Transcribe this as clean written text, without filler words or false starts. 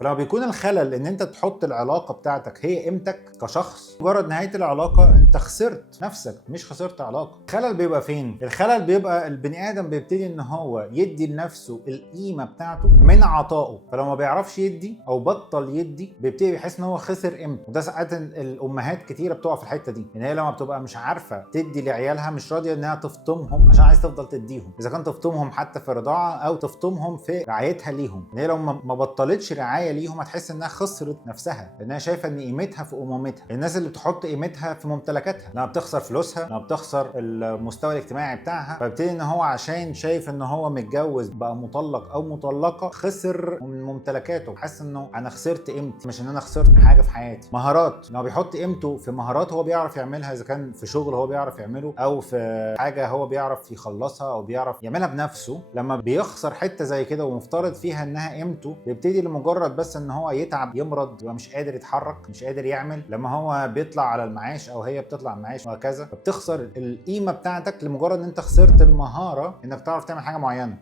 فلما بيكون الخلل ان انت تحط العلاقه بتاعتك هي قيمتك كشخص، مجرد نهايه العلاقه انت خسرت نفسك مش خسرت علاقه. الخلل بيبقى فين؟ الخلل بيبقى البني ادم بيبتدي ان هو يدي لنفسه القيمه بتاعته من عطائه، فلو ما بيعرفش يدي او بطل يدي بيبتدي يحس ان هو خسر قيمته. وده ساعات الامهات كتيره بتقع في الحته دي، ان هي لما بتبقى مش عارفه تدي لعيالها مش راضيه انها تفطمهم عشان عايز تفضل تديهم، اذا كان تفطمهم حتى في الرضاعه او تفطمهم في رعايتها ليهم. ان هي لو ما بطلتش رعايه ليهم هتحس انها خسرت نفسها، لانها شايفه ان قيمتها في امومتها. الناس اللي بتحط قيمتها في ممتلكاتها لما بتخسر فلوسها، لما بتخسر المستوى الاجتماعي بتاعها، فبتدي ان هو عشان شايف ان هو متجوز بقى مطلق او مطلقه خسر من ممتلكاته، حاسس انه انا خسرت قيمتي مش ان انا خسرت حاجه في حياتي. مهارات، لما بيحط قيمته في مهارات هو بيعرف يعملها، اذا كان في شغل هو بيعرف يعمله او في حاجه هو بيعرف يخلصها او بيعرف يعملها بنفسه، لما بيخسر حته زي كده ومفترض فيها انها قيمته بيبتدي لمجرد بس ان هو يتعب يمرض يبقى مش قادر يتحرك مش قادر يعمل. لما هو بيطلع على المعاش او هي بتطلع على المعاش وهكذا، فبتخسر القيمه بتاعتك لمجرد ان انت خسرت المهاره انك تعرف تعمل حاجه معينه.